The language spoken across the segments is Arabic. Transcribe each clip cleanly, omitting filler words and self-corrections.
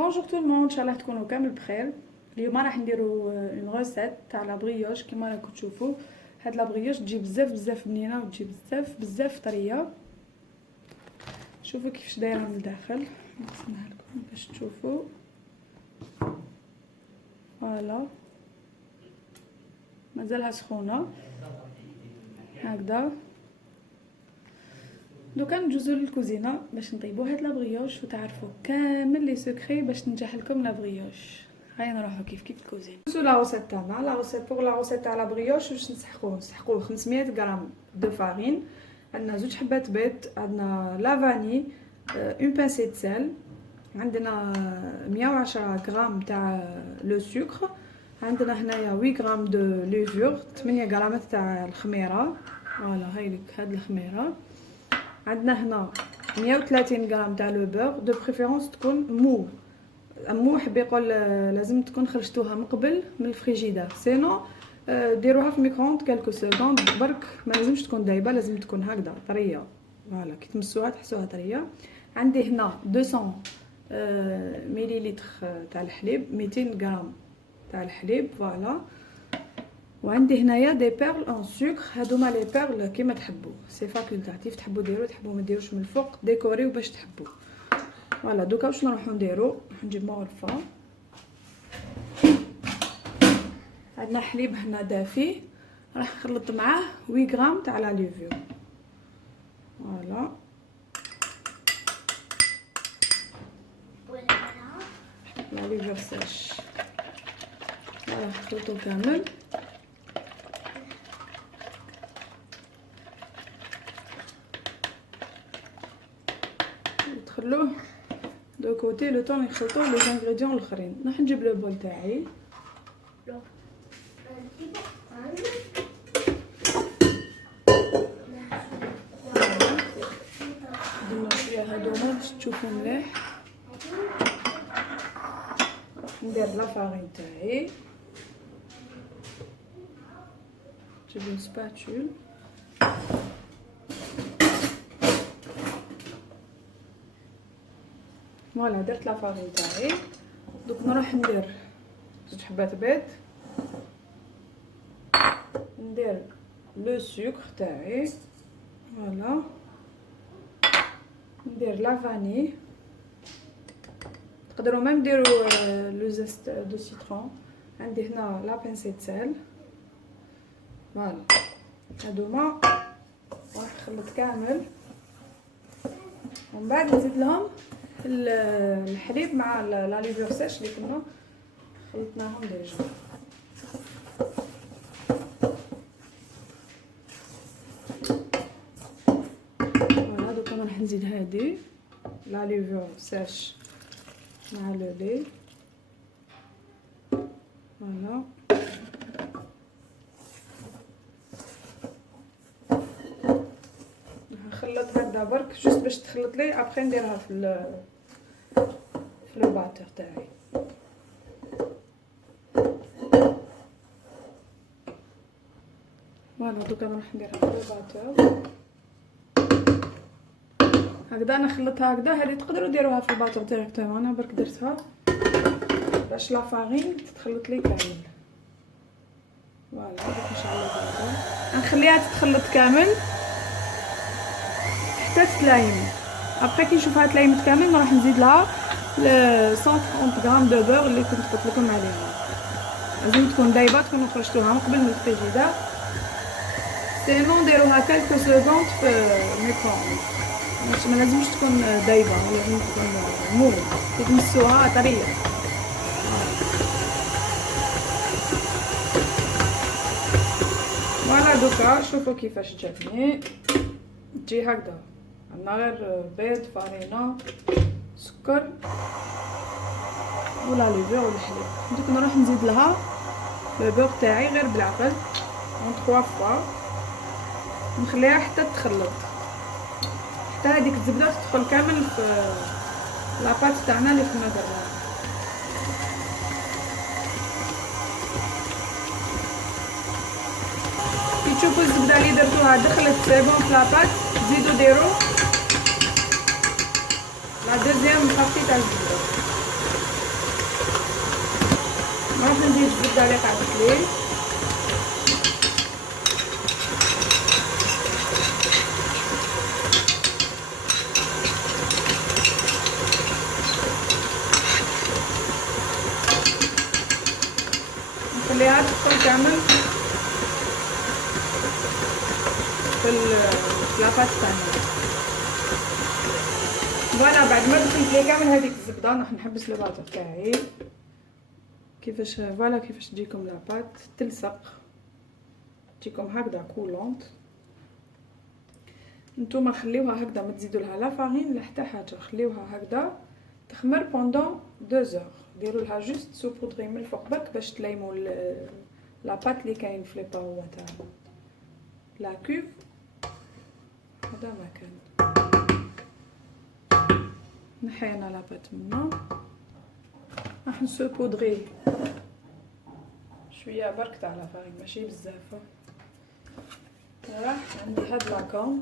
بونجور تو الموند، ان شاء الله تكونوا كامل بخير. اليوم راح نديرو اون غوسيت تاع لا بريوش. كيما راكم تشوفوا هاد لا بريوش تجي بزاف بنينه وتجي بزاف طريه. شوفوا كيفاش دايره من الداخل، نقسمها لكم باش تشوفوا. فوالا مازالها سخونه هكذا. دوكا ندوزو للكوزينه باش نطيبو هاد لا بريوش وتعرفوا كامل لي سكري باش تنجح لكم لا بريوش. هيا نروحو كيف الكوزينه. ندوزو لا روسيت تاعنا. لا روسيت بوغ لا روسيت تاع لا بريوش واش نسحقوه 500 غرام دو فارين، عندنا 2 حبات بيض، عندنا لا فاني، اون بانسي سال، عندنا 110 غرام تاع لو سكر، عندنا هنايا 8 غرام دو ليفور، 8 غرامات تاع الخميره. فوالا هاي لك هاد الخميره. عندنا هنا 130 غرام تاع لو بور، دو بريفيرونس تكون مو حب يقول لازم تكون خرجتوها من قبل من الفريجيدار، سينو ديروها في ميكرووند كالكو سكوند برك. ما لازمش تكون دايبه، لازم تكون هكذا طريه. فوالا كي تمسوها تحسوها طريه. عندي هنا 200 مليلتر تاع الحليب، 200 غرام تاع الحليب. فوالا. وعندي هنايا دي بيرل اون سكر، هادوما لي بيرل كيما تحبوا، سي فاكولتاتيف، تحبوا ديروا تحبوا ما ديروش من الفوق، ديكوريو باش تحبوا. فوالا دوكا واش نروحو نديرو، نجيب مغرفه. عندنا حليب هنا دافي، راح نخلط معاه 8 غرام تاع لا ليفور. فوالا لا ليفور ساش، راح نخلطو كامل. نخلوه دو كوتي لو طون نخلطو لي زانغريديون الاخرين. راح نجيب لو بول تاعي. نديرو شويه هادوما باش تشوفوا مليح. ندير لا فارين تاعي، نجيب اون سباتول. فوالا درت لا فارين تاعي. دوك نروح ندير 2 حبات بيض، ندير لو سكر تاعي. فوالا ندير لا فاني، تقدروا ميم ديروا لو زيست دو سيترون. عندي هنا لا بانسي سال. فوالا هادوما راح نخلط كامل، ومن بعد نزيد لهم الحليب مع لا ليفور ساش اللي كنا خلطناهم ديجا. فوالا دوكا راح نزيد هادي لا ليفور ساش مع لو لي. فوالا نخلط هكذا برك جوست باش تخلط لي، ابخي نديرها في لو باتور تاعي. فوالا دوكا نروح نديرها في لو باتور هكذا. نخلطها هكذا. هذه تقدروا ديروها في الباتور ديريكتومون، انا برك درتها باش لا فارين تتخلط لي كامل. فوالا دوك ان شاء الله دابا نخليها تتخلط كامل حتى تتلايم. ابخي كي نشوفها تلايمت كامل نروح نزيد لها 130 غرام دو بور اللي كنت قلت لكم عليها. لازم تكون دايبه، تكونوا خرجتوها من قبل من الفريجيدار، سينو ديروها كالكو سكوند في الميكرووند. ما لازمش تكون دايبه، لازم تكون مو كي تمسوها طريه. فوالا دوكا شوفوا كيفاش جاتني، تجي هكذا. عندنا غير بيض، فارينه، سكر ولا ليفور والحليب. دوك نروح نزيد لها لو بور تاعي غير بالعقل اون 3 فوا، نخليها حتى تخلط، حتى هذيك الزبده تدخل كامل في لاباط تاعنا اللي كنا درناها. كي تشوفوا الزبده اللي درتوها دخلت سيبون في لاباط، زيدوا ديروا لا دوزيام بارتي تاع الزبده. نزيد زبده على قاع الكليل. نخليها تدخل كامل في لاباط تاعنا. فوالا بعد ما دخلت لي كامل هذيك الزبده راح نحبس لو باطو تاعي. كيفاش فوالا كيفاش تجيكم لاباط تلصق، تجيكم هكذا كولونط. نتوما خليوها هكذا، ما تزيدوا لها لا فارين لا حتى حاجه، خليوها هكذا تخمر بوندون 2 زور. ديروا لها جوست سوبودري من الفوق برك باش تليموا لاباط اللي كاين في لي باو تاع لا كوب. هذا ما كان نحينا لاباط منا، راح نسوبودري شويه برك تاع لا فارين ماشي بزاف. راح عندي هاد لاكون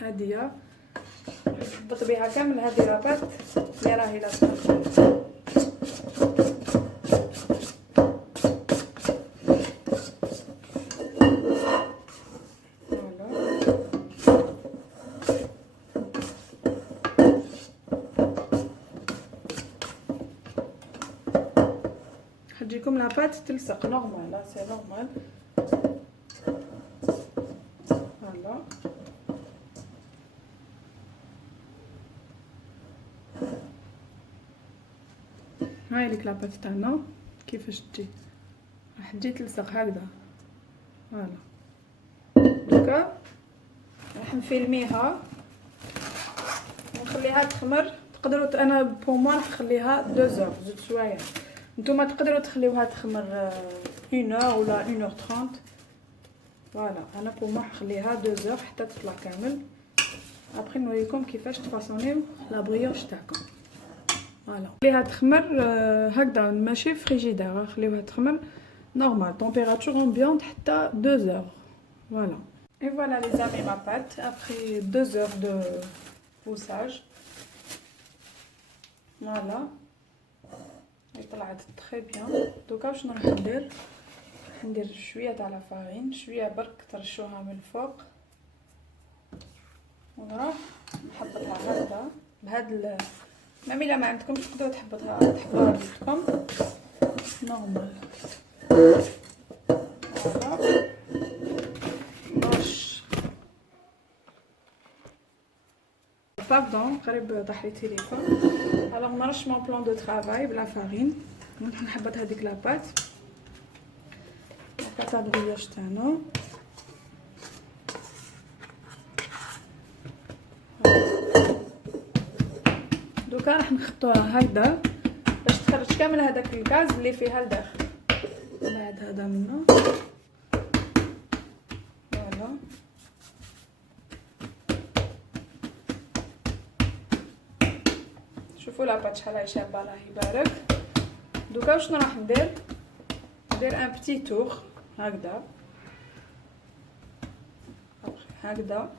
هاديه نحط بها كامل هذه لاباط اللي راهي لاصقه. تجيكم لاباط تلصق نورمال، لا سي نورمال. فوالا هاي ليك لاباط تاعنا كيفاش تجي، راح تجي تلصق هكذا. فوالا دوكا راح نفيلميها ونخليها تخمر. تقدروا انا بوموا راح نخليها 2 زور، زيد شويه. نتوما تقدروا تخليوها تخمر 1 اور ولا 1 اور 30. فوالا انا بوموا نخليها 2 زور حتى تطلع كامل. ابري نوريكم كيفاش تفاصونيو لا بريوش تاعكم. فوالا خليها تخمر هكذا ماشي فريجيدير، خليوها تخمر نورمال تمبيراتور امبيونط حتى 2 زور. فوالا اي فوالا لي زامي ما بات ابري 2 زور دو بوساج. فوالا هي طلعت تري بيان. دوكا واش نروح ندير، ندير شويه تاع لا فارين، شويه برك ترشوها من الفوق ونروح نحبطها هكذا بهاد مامي. لا ما عندكمش تقدروا تحبطوها بيدكم نورمال. باش باردون قريب طاح لي تليفون. الوغ نرش مون بلان دو طرافاي بلا فارين. نروح نحبط هذيك لاباط تاع البريوش تاعنا. دوكا راح نخطوها هكذا باش تخرج كامل هذاك الغاز اللي فيها لداخل. بعد هذا منا فوالا شوفوا لاباط شحال هي شابه راهي بارك. دوكا واش راح ندير ان بتي تور هكذا هكذا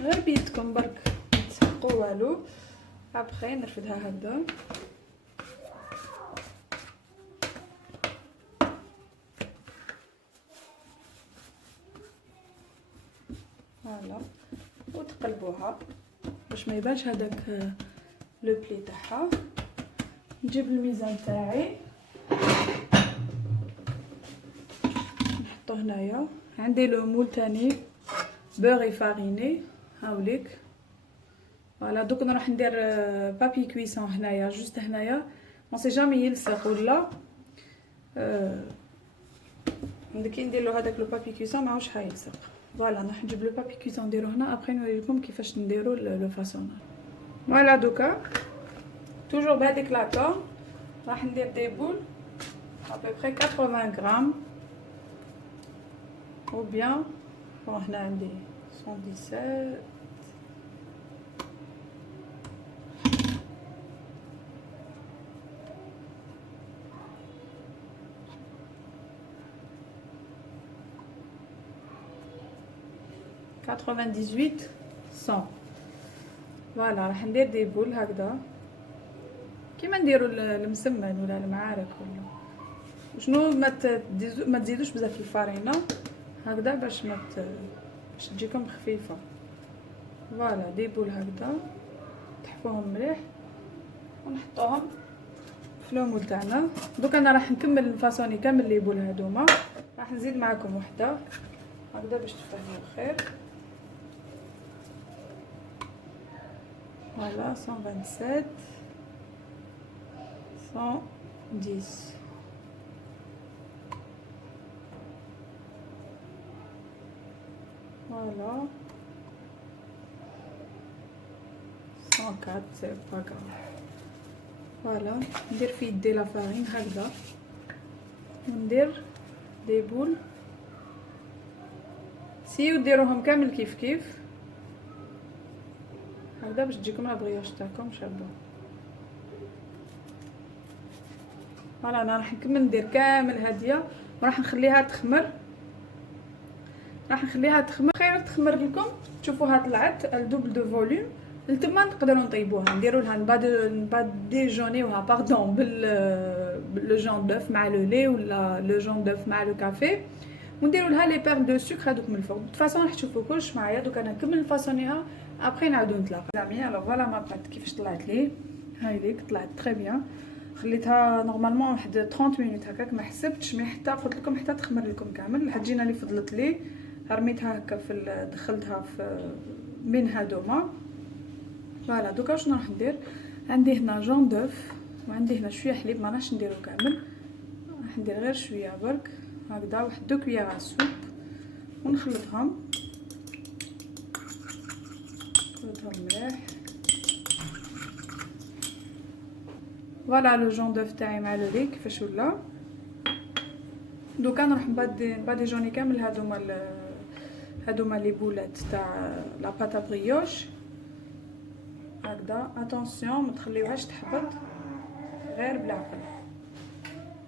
غير بيدكم برك متسحقوا والو. ابخي نرفدها هكذا. فوالا وتقلبوها باش ما يبانش هذاك لو بلي تاعها. نجيب الميزان تاعي نحطو هنايا. عندي لو مول تاني بوري فاريني هاوليك. فوالا دوك نروح ندير بابي كويسون هنايا جوست هنايا ما سي جامي يلصق ولا كي ندير له هذاك لو بابي كويسون ماهوش حيلصق. فوالا راح نجيب لو بابي كويسون نديرو هنا ابري نوريكم كيفاش نديرو لو فاسوناج. فوالا دوكا توجور بهذيك لاطون راح ندير دي بول ابري 80 غرام او بيان. هنا عندي 117 98 100. فوالا راح ندير دي بول هكذا كيما نديرو المسمن ولا المعارك ولا شنو. ما تزيدوش بزاف الفارينه هكذا باش باش تجيكم خفيفه. فوالا دي بول هكذا تحفوهم مليح ونحطوهم في لومول تاعنا. دوك انا راح نكمل نفاصوني كامل لي بول هادوما. راح نزيد معكم وحده هكذا باش تفهموا الخير. فوالا 127 110 فوالا 104 سي با غراف. فوالا ندير في يدي لا فارين هكذا وندير دي بول. سيو ديروهم كامل كيف كيف هكذا باش تجيكم لا بريوش تاعكم شابه. فوالا انا راح نكمل ندير كامل هاديه وراح نخليها تخمر. خير تخمر لكم تشوفوها طلعت الدوبل دو فوليوم. لتما نقدروا نطيبوها نديروا لها نباد ديجونيوها باردون بال جون دوف مع لو لي ولا لو جون دوف مع لو كافي ونديروا لها لي بير دو سكر هذوك من الفوق. بفاصون راح تشوفوا كلش معايا. دوك انا نكمل نفاصونيها ابري نعاودو نتلاقاو زعمي. الوغ فوالا ما بات كيفاش طلعت لي. هاي ليك طلعت تري بيان. خليتها نورمالمون واحد 30 مينوت هكاك ما حسبتش مي حتى قلت لكم حتى تخمر لكم كامل. الحجينه اللي فضلت لي رميتها هكا دخلتها في من هادوما. فوالا دوكا شنو راح ندير. عندي هنا جون دوف وعندي هنا شويه حليب ما راحش نديرو كامل. راح ندير غير شويه برك هكذا واحد 2 كويار سوب ونخلطهم مليح. فوالا لو جون دوف تاعي مع لو لي كيفاش ولا. دوكا نروح نباديجوني كامل هادوما لي بولات تاع لا باتا بريوش هكذا. اتونسيون ما تخليوهاش تحبط غير بالعقل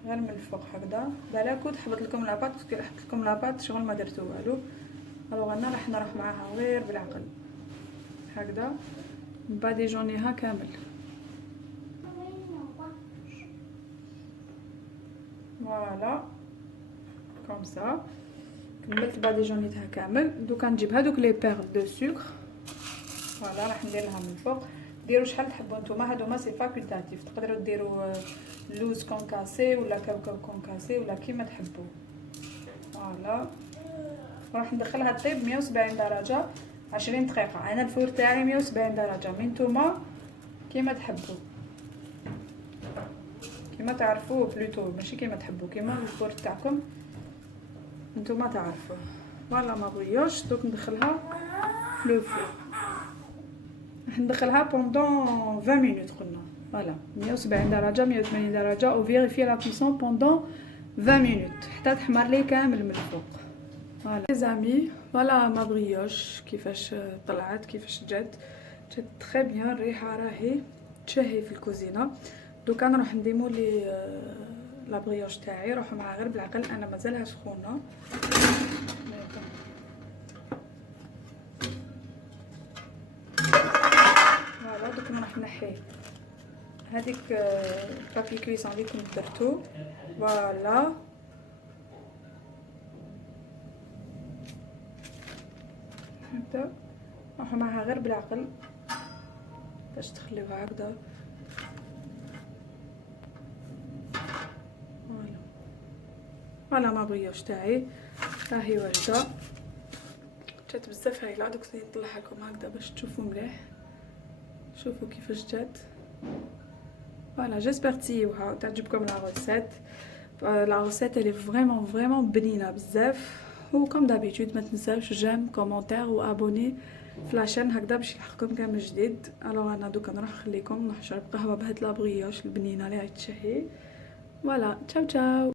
غير من الفوق هكذا. بالكو تحبط لكم لاباط كي حطيت لكم لاباط شغل ما درتو والو. الوغ انا راح نروح معاها غير بالعقل هكذا نباديجونيها كامل. فوالا كوم سا كملت باديجونيتها كامل. دوكا نجيب هادوك لي بير دو سكر فوالا راح ندير لها من فوق. ديروا شحال تحبوا نتوما. هادوما سي فاكولتاتيف تقدروا ديروا لوز كونكاسي ولا كاوكاو كونكاسي ولا كيما تحبوا. فوالا راح ندخلها طيب 170 درجه 20 دقيقه. انا الفور تاعي 170 درجه من نتوما كيما تحبوا كيما تعرفوا بلوتو ماشي كيما تحبوا كيما الفور تاعكم نتوما تعرفوا. فوالا ما بريوش دوك ندخلها في لو فور. راح ندخلها بوندون 20 مينوت قلنا. فوالا 170 درجه 180 درجه او فيريفي لا كويسون بوندون 20 مينوت حتى تحمر لي كامل من الفوق. فوالا لي زامي فوالا ما بريوش كيفاش طلعت كيفاش جات تري بيان. الريحه راهي تشهي في الكوزينه. دوكا نروح نديمو لي لا بريوش تاعي. روحوا معها غير بالعقل انا مازالها سخونه. فوالا دوك نروح نحي هذيك بابي كويسون اللي كنت درتو. فوالا هكذا روحوا معها غير بالعقل باش تخليوها هكذا. فوالا ما بريوش تاعي راهي واجده جات بزاف هايله. دوك نطلعها لكم هكذا باش تشوفوا مليح. شوفوا كيفاش جات. فوالا جيسبر تسيوها تعجبكم لا روسيت. لا روسيت اللي فريمون بنينه بزاف. وكم دابيتود ما تنساوش جيم كومونتير وابوني في لاشين هكذا باش يلحقكم كامل جديد. الوغ انا دوكا نروح نخليكم نروح نشرب قهوه بهاد لا بريوش البنينه اللي راهي تشهي. فوالا تشاو تشاو.